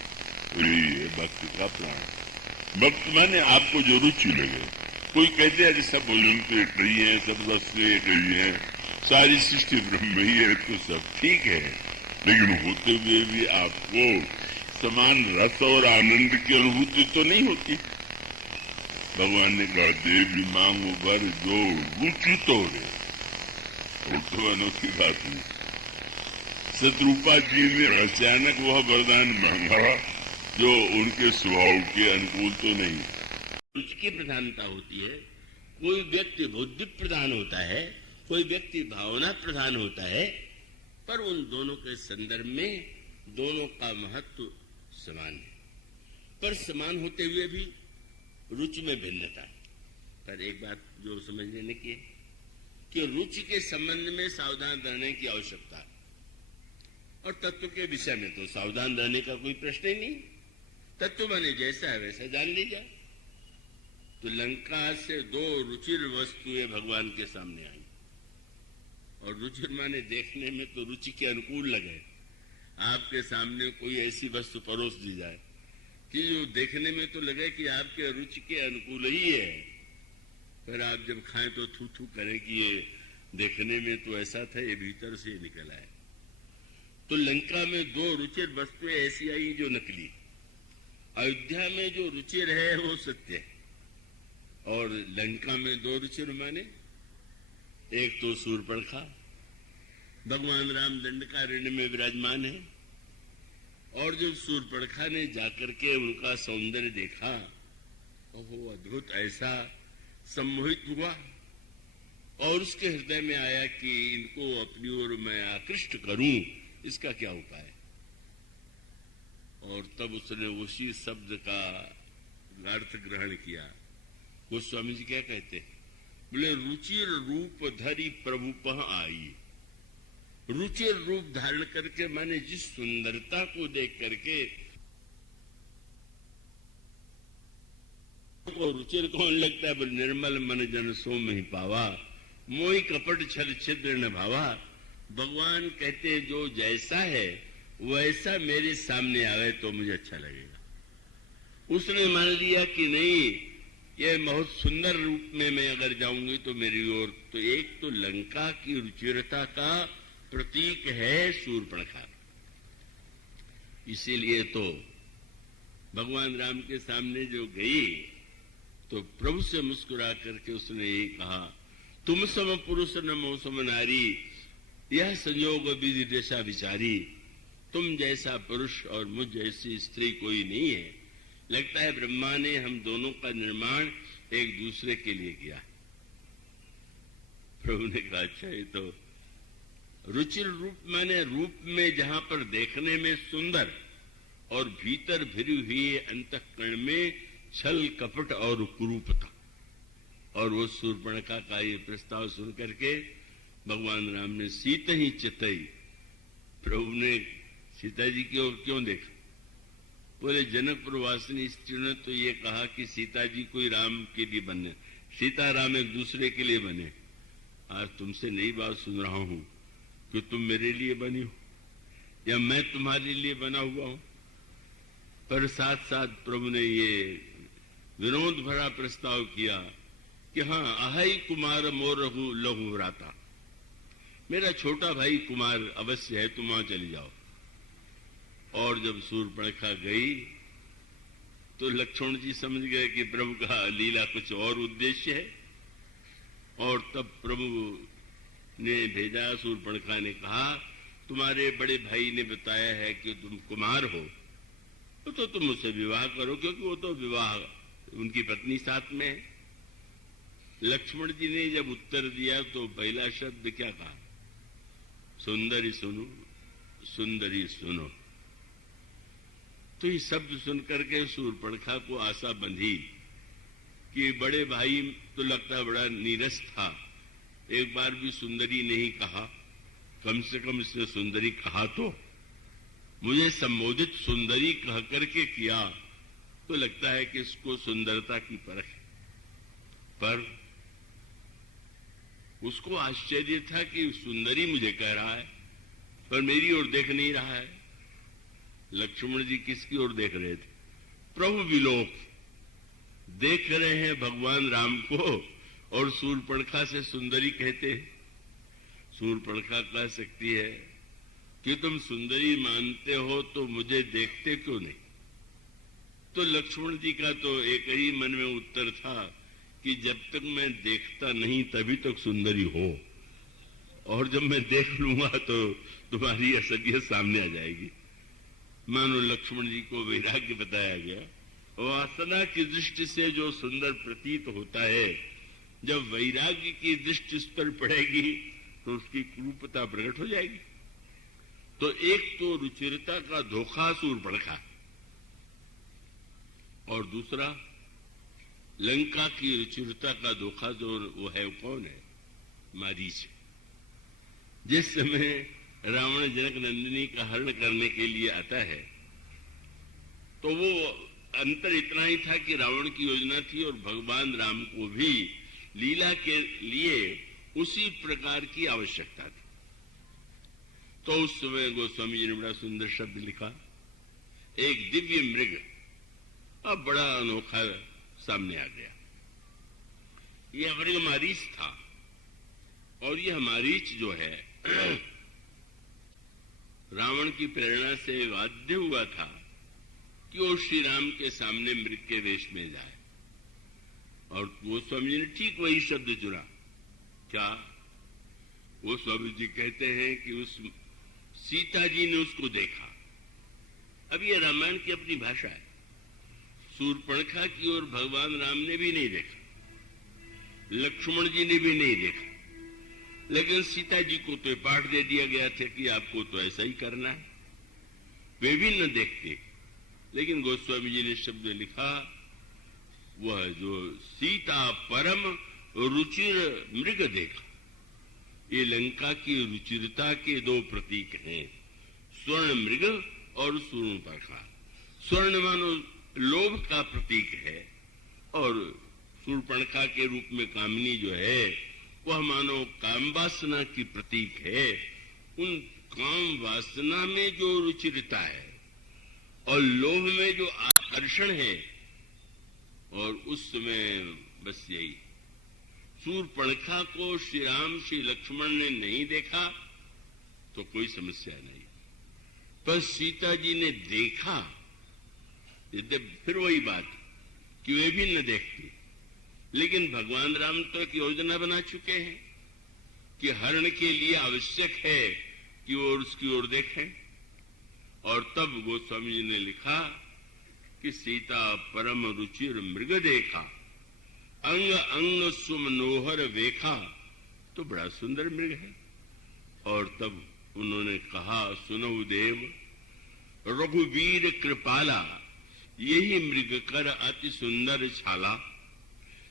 ये भक्ति का प्राण। भक्त माने आपको जो रुचि लगे। कोई कहते हैं सब भोजन तो एक ही है, सब रस एक ही है, सारी सृष्टि ब्रह्म ही है, तो सब ठीक है, लेकिन होते हुए भी आपको समान रस और आनंद की अनुभूति तो नहीं होती। भगवान ने कहा देवी मांगो वर जो रुचि तोड़े। तो अनोखी बात हुई। शत्रुपा जी ने अचानक वह वरदान मांगा जो उनके स्वभाव के अनुकूल तो नहीं। रुचि की प्रधानता होती है। कोई व्यक्ति बुद्धि प्रधान होता है, कोई व्यक्ति भावना प्रधान होता है, पर उन दोनों के संदर्भ में दोनों का महत्व समान है। पर समान होते हुए भी रुचि में भिन्नता है। पर एक बात जो समझ लेने की है कि रुचि के संबंध में सावधान रहने की आवश्यकता है और तत्व के विषय में तो सावधान रहने का कोई प्रश्न ही नहीं। तत्व माने जैसा है वैसा जान लीजिए। तो लंका से दो रुचिर वस्तुएं भगवान के सामने आई। और रुचिर माने देखने में तो रुचि के अनुकूल लगे। आपके सामने कोई ऐसी वस्तु परोस दी जाए कि जो देखने में तो लगे कि आपके रुचि के अनुकूल ही है, पर आप जब खाएं तो थू थू करें कि ये देखने में तो ऐसा था, ये भीतर से निकल आए। तो लंका में 2 रुचिर वस्तुएं ऐसी आई जो नकली। अयोध्या में जो रुचिर है वो सत्य है, और लंका में 2 रुचिर माने एक तो सूर्पणखा, भगवान राम दंडकारण्य में विराजमान है, और जब सूर्पणखा ने जाकर के उनका सौंदर्य देखा, ओहो अद्भुत, ऐसा सम्मोहित हुआ और उसके हृदय में आया कि इनको अपनी ओर मैं आकृष्ट करूं, इसका क्या उपाय। और तब उसने उसी शब्द का अर्थ ग्रहण किया। गोस्वामी जी क्या कहते हैं, बोले रुचिर रूप धरी प्रभु पह आई। रुचिर रूप धारण करके माने जिस सुंदरता को देख करके, को रुचिर कौन लगता है, बोले निर्मल मन जन सो में ही पावा, मोहि कपट छल छिद्र न भावा। भगवान कहते जो जैसा है वैसा मेरे सामने आवे तो मुझे अच्छा लगेगा। उसने मान लिया कि नहीं, ये बहुत सुंदर रूप में मैं अगर जाऊंगी तो मेरी ओर, तो एक तो लंका की रुचिरता का प्रतीक है शूर्पणखा। इसीलिए तो भगवान राम के सामने जो गई तो प्रभु से मुस्कुरा करके उसने यही कहा, तुम सम पुरुष न मो सम नारी, यह संयोग विधि दशा विचारी। तुम जैसा पुरुष और मुझ जैसी स्त्री कोई नहीं है। लगता है ब्रह्मा ने हम दोनों का निर्माण एक दूसरे के लिए किया। प्रभु ने कहा, अच्छा ये तो रुचिर रूप माने रूप में जहां पर देखने में सुंदर और भीतर भरी हुई अंतःकरण में छल कपट और कुरूपता। और वो शूर्पणखा का ये प्रस्ताव सुन करके भगवान राम ने सीता ही चितई। प्रभु ने सीता जी की ओर क्यों देखा, बोले जनकपुर वासिनी स्त्रियों ने तो ये कहा कि सीता जी कोई राम के लिए बने, सीता राम एक दूसरे के लिए बने। आज तुमसे नई बात सुन रहा हूं कि तुम मेरे लिए बनी हो या मैं तुम्हारे लिए बना हुआ हूं। पर साथ साथ प्रभु ने ये विनोद भरा प्रस्ताव किया कि हाँ, अहई कुमार मोर लहू व्राता, मेरा छोटा भाई कुमार अवश्य है, तुम वहां चली जाओ। और जब शूर्पणखा गई तो लक्ष्मण जी समझ गए कि प्रभु का लीला कुछ और उद्देश्य है, और तब प्रभु ने भेजा। शूर्पणखा ने कहा, तुम्हारे बड़े भाई ने बताया है कि तुम कुमार हो, तो तुम उससे विवाह करो, क्योंकि वो तो विवाह उनकी पत्नी साथ में है। लक्ष्मण जी ने जब उत्तर दिया तो पहला शब्द क्या कहा, सुंदरी सुनो, सुंदरी सुनो। तो ये शब्द सुनकर के शूर्पणखा को आशा बंधी कि बड़े भाई तो लगता बड़ा नीरस था, एक बार भी सुंदरी नहीं कहा, कम से कम इसने सुंदरी कहा तो मुझे संबोधित सुंदरी कह करके किया, तो लगता है कि इसको सुंदरता की परख है। पर उसको आश्चर्य था कि सुंदरी मुझे कह रहा है पर मेरी ओर देख नहीं रहा है। लक्ष्मण जी किसकी ओर देख रहे थे, प्रभु विलोक देख रहे हैं भगवान राम को, और शूर्पणखा से सुंदरी कहते हैं। शूर्पणखा कह सकती है कि तुम सुंदरी मानते हो तो मुझे देखते क्यों नहीं। तो लक्ष्मण जी का तो एक ही मन में उत्तर था कि जब तक मैं देखता नहीं तभी तक सुंदरी हो, और जब मैं देख लूंगा तो तुम्हारी असलियत सामने आ जाएगी। मानो लक्ष्मण जी को वैराग्य बताया गया। वासना की दृष्टि से जो सुंदर प्रतीत होता है, जब वैराग्य की दृष्टि उस पर पड़ेगी तो उसकी क्रूरता प्रकट हो जाएगी। तो एक तो रुचिरता का धोखा शूर्पणखा, और दूसरा लंका की रुचिरता का धोखा जो वो है, कौन है, मारीच। जिस समय रावण जनक नंदिनी का हरण करने के लिए आता है तो वो अंतर इतना ही था कि रावण की योजना थी और भगवान राम को भी लीला के लिए उसी प्रकार की आवश्यकता थी। तो उस समय गोस्वामी जी ने बड़ा सुंदर शब्द लिखा, एक दिव्य मृग अब बड़ा अनोखा सामने आ गया। यह मृग मारीच था, और यह मारीच जो है रावण की प्रेरणा से बाध्य हुआ था कि वो श्री राम के सामने मृग के वेश में जाए। और गोस्वामी जी ने ठीक वही शब्द चुना। क्या? वो स्वामी जी कहते हैं कि उस सीता जी ने उसको देखा। अब ये रामायण की अपनी भाषा है। शूर्पणखा की ओर भगवान राम ने भी नहीं देखा, लक्ष्मण जी ने भी नहीं देखा, लेकिन सीता जी को तो पाठ दे दिया गया था कि आपको तो ऐसा ही करना है। वे भी न देखते, लेकिन गोस्वामी जी ने शब्द लिखा, वह जो सीता परम रुचिर मृग देखा। ये लंका की रुचिरता के दो प्रतीक हैं, स्वर्ण मृग और शूर्पणखा। स्वर्ण मानो लोभ का प्रतीक है, और शूर्पणखा के रूप में कामिनी जो है वह मानो काम वासना की प्रतीक है। उन काम वासना में जो रुचिरता है और लोभ में जो आकर्षण है, और उस समय बस यही। शूर्पणखा को श्री राम श्री लक्ष्मण ने नहीं देखा तो कोई समस्या नहीं, पर सीता जी ने देखा। फिर वही बात कि वे भी न देखते, लेकिन भगवान राम तो एक योजना बना चुके हैं कि हरण के लिए आवश्यक है कि वो उसकी ओर देखें। और तब गोस्वामी जी ने लिखा कि सीता परम रुचिर मृग देखा, अंग अंग सुमनोहर वेखा। तो बड़ा सुंदर मृग है। और तब उन्होंने कहा, सुनहु देव रघुवीर कृपाला, यही मृग कर अति सुंदर छाला।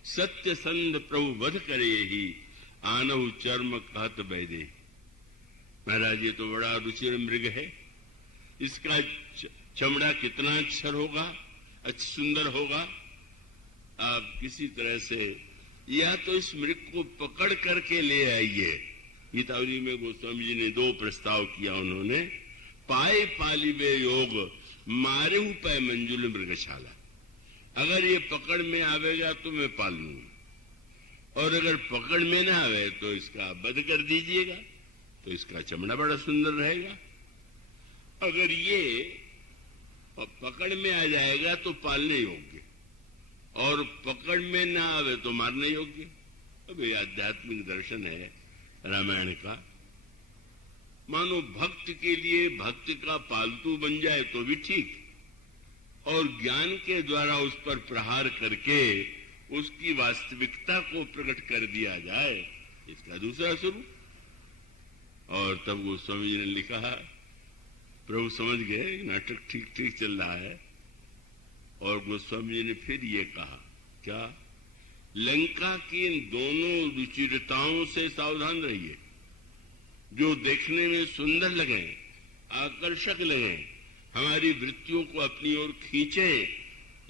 सत्य संध प्रभु वध करे ही, आनहु चर्म कहत बैदे। महाराज, ये तो बड़ा रुचिर मृग है। इसका चमड़ा कितना अक्षर होगा, अच्छा सुंदर होगा। आप किसी तरह से या तो इस मृग को पकड़ करके ले आइए। गीतावली में गोस्वामी जी ने दो प्रस्ताव किया। उन्होंने पाए पालिबे योग, मारे पै मंजुल मृगशाला। अगर ये पकड़ में आवेगा तो मैं पाल लूंगा, और अगर पकड़ में ना आवे तो इसका वध कर दीजिएगा, तो इसका चमड़ा बड़ा सुंदर रहेगा। अगर ये पकड़ में आ जाएगा तो पालने योग्य, और पकड़ में ना आवे तो मारने योग्य। अब ये आध्यात्मिक दर्शन है रामायण का। मानो भक्त के लिए भक्त का पालतू बन जाए तो भी ठीक, और ज्ञान के द्वारा उस पर प्रहार करके उसकी वास्तविकता को प्रकट कर दिया जाए, इसका दूसरा स्वरूप। और तब गोस्वामी जी ने लिखा, प्रभु समझ गए नाटक ठीक ठीक चल रहा है। और गोस्वामी जी ने फिर ये कहा, क्या? लंका की इन दोनों रुचिरताओं से सावधान रहिए, जो देखने में सुंदर लगे, आकर्षक लगे, हमारी वृत्तियों को अपनी ओर खींचे,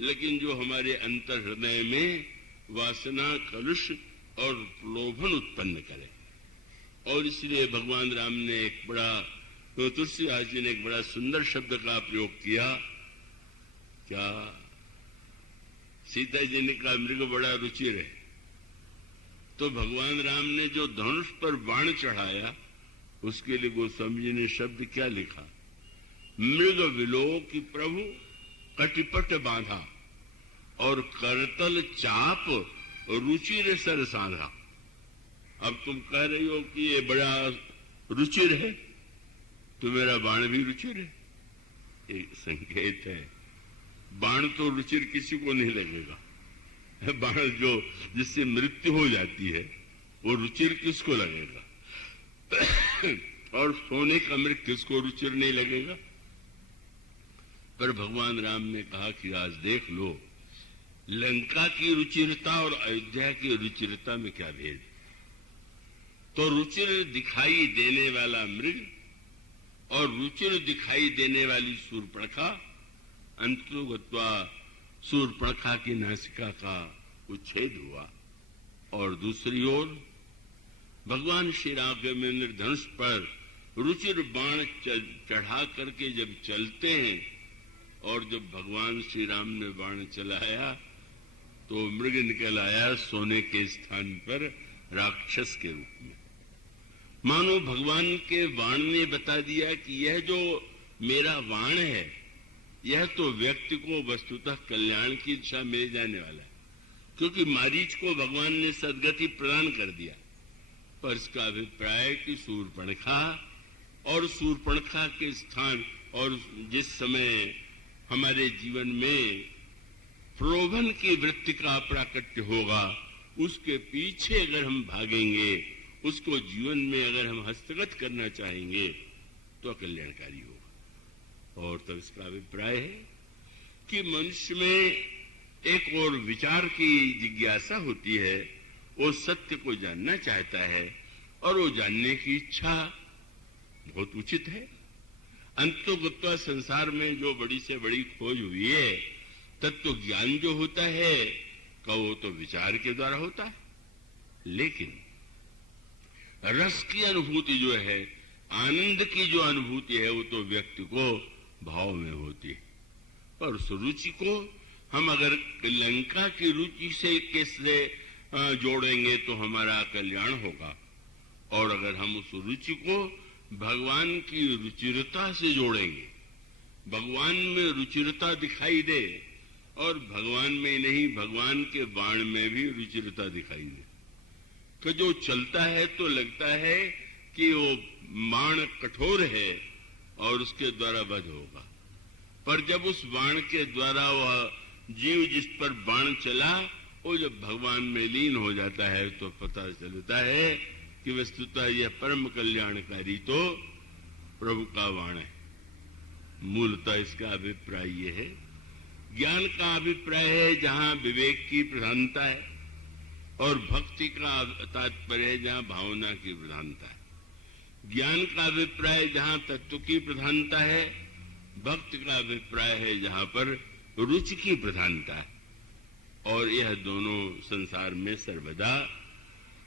लेकिन जो हमारे अंतर हृदय में वासना, कलुष और प्रलोभन उत्पन्न करे। और इसलिए भगवान राम ने एक बड़ा, तो तुलसीदास जी ने एक बड़ा सुंदर शब्द का प्रयोग किया। क्या? सीता जी ने कहा मृग बड़ा रुचिर है, तो भगवान राम ने जो धनुष पर बाण चढ़ाया उसके लिए गोस्वामी जी ने शब्द क्या लिखा, मृग विलोक प्रभु कटिपट बांधा, और करतल चाप रुचिर सर साधा। अब तुम कह रही हो कि ये बड़ा रुचिर है, तो मेरा बाण भी रुचिर है। एक संकेत है, बाण तो रुचिर किसी को नहीं लगेगा। बाण जो जिससे मृत्यु हो जाती है वो रुचिर किसको लगेगा? और सोने का मृग किसको रुचिर नहीं लगेगा? पर भगवान राम ने कहा कि आज देख लो, लंका की रुचिरता और अयोध्या की रुचिरता में क्या भेद। तो रुचिर दिखाई देने वाला मृग और रुचिर दिखाई देने वाली शूर्पणखा, अंतुगत्वा शूर्पणखा की नासिका का उच्छेद हुआ। और दूसरी ओर भगवान श्री राम के इंद्रधनुष पर रुचिर बाण चढ़ा करके जब चलते हैं और जब भगवान श्री राम ने बाण चलाया तो मृग निकल आया सोने के स्थान पर राक्षस के रूप में। मानो भगवान के बाण ने बता दिया कि यह जो मेरा बाण है यह तो व्यक्ति को वस्तुतः कल्याण की दिशा में ले जाने वाला है, क्योंकि मारीच को भगवान ने सद्गति प्रदान कर दिया। पर इसका अभिप्राय कि शूर्पणखा और शूर्पणखा के स्थान और जिस समय हमारे जीवन में प्रलोभन की वृत्ति का प्राकट्य होगा उसके पीछे अगर हम भागेंगे, उसको जीवन में अगर हम हस्तगत करना चाहेंगे तो अकल्याणकारी होगा। और तब इसका अभिप्राय है कि मनुष्य में एक और विचार की जिज्ञासा होती है, वो सत्य को जानना चाहता है और वो जानने की इच्छा बहुत उचित है। अंततोगत्वा संसार में जो बड़ी से बड़ी खोज हुई है, तत्व ज्ञान जो होता है का वो तो विचार के द्वारा होता है, लेकिन रस की अनुभूति जो है, आनंद की जो अनुभूति है, वो तो व्यक्ति को भाव में होती है। और उस रुचि को हम अगर लंका की रुचि से कैसे जोड़ेंगे तो हमारा कल्याण होगा, और अगर हम उस रुचि को भगवान की रुचिरता से जोड़ेंगे, भगवान में रुचिरता दिखाई दे और भगवान में नहीं भगवान के बाण में भी रुचिरता दिखाई दे, कि जो चलता है तो लगता है कि वो बाण कठोर है और उसके द्वारा वध होगा, पर जब उस बाण के द्वारा वह जीव जिस पर बाण चला वो जब भगवान में लीन हो जाता है तो पता चलता है कि वस्तुतः यह परम कल्याणकारी तो प्रभु का बाण है। मूलतः इसका अभिप्राय यह है, ज्ञान का अभिप्राय है जहां विवेक की प्रधानता है, और भक्ति का तात्पर्य है जहां भावना की प्रधानता है। ज्ञान का अभिप्राय जहां तत्व की प्रधानता है, भक्ति का अभिप्राय है जहां पर रुचि की प्रधानता है। और यह दोनों संसार में सर्वदा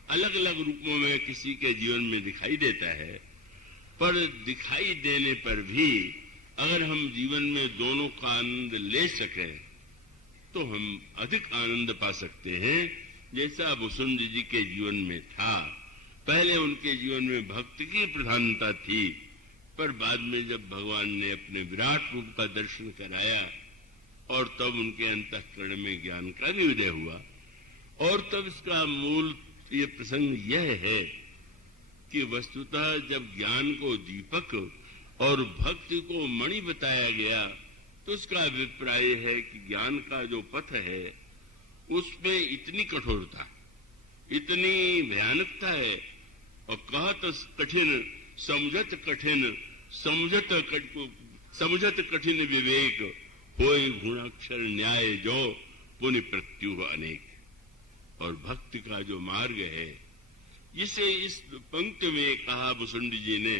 अलग अलग रूपों में किसी के जीवन में दिखाई देता है, पर दिखाई देने पर भी अगर हम जीवन में दोनों का आनंद ले सकें तो हम अधिक आनंद पा सकते हैं, जैसा वसुंध जी के जीवन में था। पहले उनके जीवन में भक्ति की प्रधानता थी, पर बाद में जब भगवान ने अपने विराट रूप का दर्शन कराया और तब उनके अंतःकरण में ज्ञान का भी उदय हुआ। और तब इसका मूल ये प्रसंग यह है कि वस्तुतः जब ज्ञान को दीपक और भक्ति को मणि बताया गया तो उसका अभिप्राय है कि ज्ञान का जो पथ है उसमें इतनी कठोरता, इतनी भयानकता है, और कहत कठिन समझत कठिन विवेक होय गुणाक्षर न्याय जो पुण्य प्रत्युह अनेक। और भक्ति का जो मार्ग है, इसे इस पंक्ति में कहा वसुंध जी ने।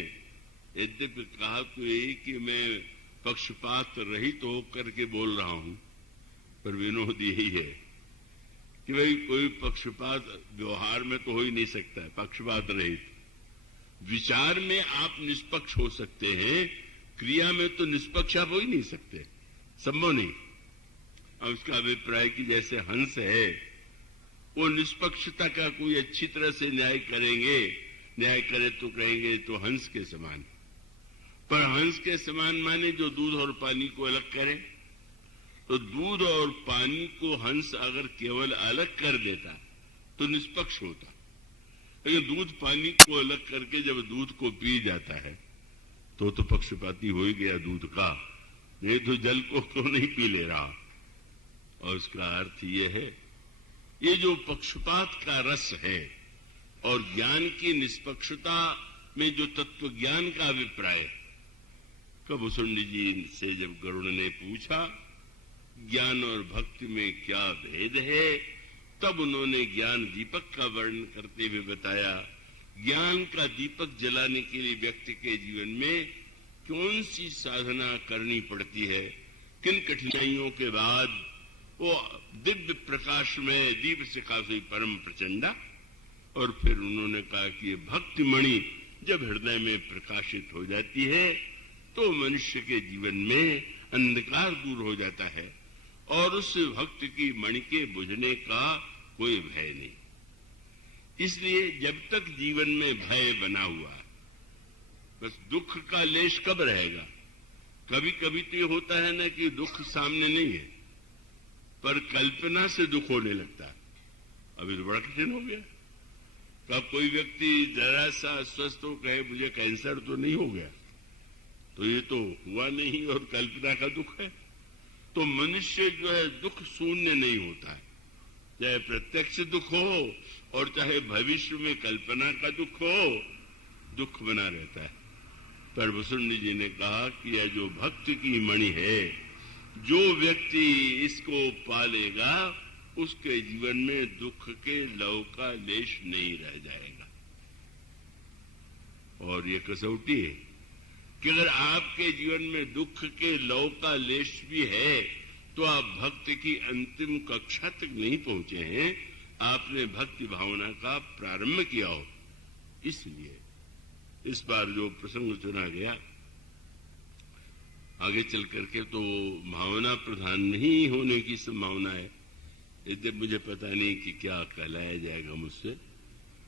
यद्यपि कहा तो यही कि मैं पक्षपात रहित होकर के बोल रहा हूं, पर विनोद यही है कि भाई कोई पक्षपात व्यवहार में तो हो ही नहीं सकता है, पक्षपात रहित। विचार में आप निष्पक्ष हो सकते हैं, क्रिया में तो निष्पक्ष आप हो ही नहीं सकते, संभव नहीं। अब उसका अभिप्राय कि जैसे हंस है, वो निष्पक्षता का कोई अच्छी तरह से न्याय करेंगे, न्याय करे तो कहेंगे तो हंस के समान, पर हंस के समान माने जो दूध और पानी को अलग करे, तो दूध और पानी को हंस अगर केवल अलग कर देता तो निष्पक्ष होता, लेकिन दूध पानी को अलग करके जब दूध को पी जाता है तो पक्षपाती हो ही गया दूध का, नहीं तो जल को क्यों नहीं पी ले रहा। और उसका अर्थ ये है, ये जो पक्षपात का रस है और ज्ञान की निष्पक्षता में जो तत्व ज्ञान का अभिप्राय, कब वसुंध जी से जब गरुड़ ने पूछा ज्ञान और भक्ति में क्या भेद है, तब उन्होंने ज्ञान दीपक का वर्णन करते हुए बताया। ज्ञान का दीपक जलाने के लिए व्यक्ति के जीवन में कौन सी साधना करनी पड़ती है, किन कठिनाइयों के बाद वो दिव्य प्रकाश में दीप शिखा हुई परम प्रचंडा, और फिर उन्होंने कहा कि ये भक्ति मणि जब हृदय में प्रकाशित हो जाती है तो मनुष्य के जीवन में अंधकार दूर हो जाता है और उस भक्त की मणि के बुझने का कोई भय नहीं। इसलिए जब तक जीवन में भय बना हुआ, बस दुख का लेश कब रहेगा? कभी कभी तो ये होता है ना कि दुख सामने नहीं है पर कल्पना से दुख होने लगता है। अभी तो बड़ा कठिन हो गया। कब कोई व्यक्ति जरा सा स्वस्थ हो कहे मुझे कैंसर तो नहीं हो गया, तो ये तो हुआ नहीं और कल्पना का दुख है। तो मनुष्य जो है दुख शून्य नहीं होता है, चाहे प्रत्यक्ष दुख हो और चाहे भविष्य में कल्पना का दुख हो, दुख बना रहता है। पर वसुंधरा जी ने कहा कि यह जो भक्ति की मणि है, जो व्यक्ति इसको पालेगा उसके जीवन में दुख के लव का लेश नहीं रह जाएगा। और ये कसौटी है कि अगर आपके जीवन में दुख के लव का लेश भी है तो आप भक्ति की अंतिम कक्षा तक नहीं पहुंचे हैं, आपने भक्ति भावना का प्रारंभ किया हो। इसलिए इस बार जो प्रसंग चुना गया, आगे चल करके तो भावना प्रधान नहीं होने की संभावना है। यद्यप मुझे पता नहीं कि क्या कहलाया जाएगा मुझसे,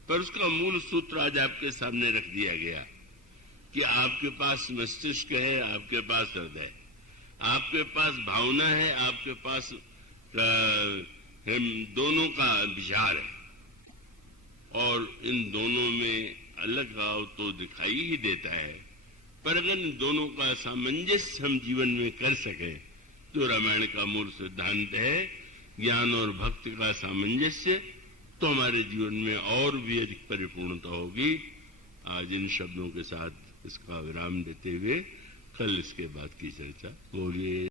पर उसका मूल सूत्र आज आपके सामने रख दिया गया कि आपके पास मस्तिष्क है, आपके पास हृदय, आपके पास भावना है, आपके पास दोनों का विचार है और इन दोनों में अलग भाव तो दिखाई ही देता है। पर अगर इन दोनों का सामंजस्य हम जीवन में कर सके तो रामायण का मूल सिद्धांत है ज्ञान और भक्ति का सामंजस्य, तो हमारे जीवन में और भी अधिक परिपूर्णता होगी। आज इन शब्दों के साथ इसका विराम देते हुए कल इसके बाद की चर्चा बोलिए।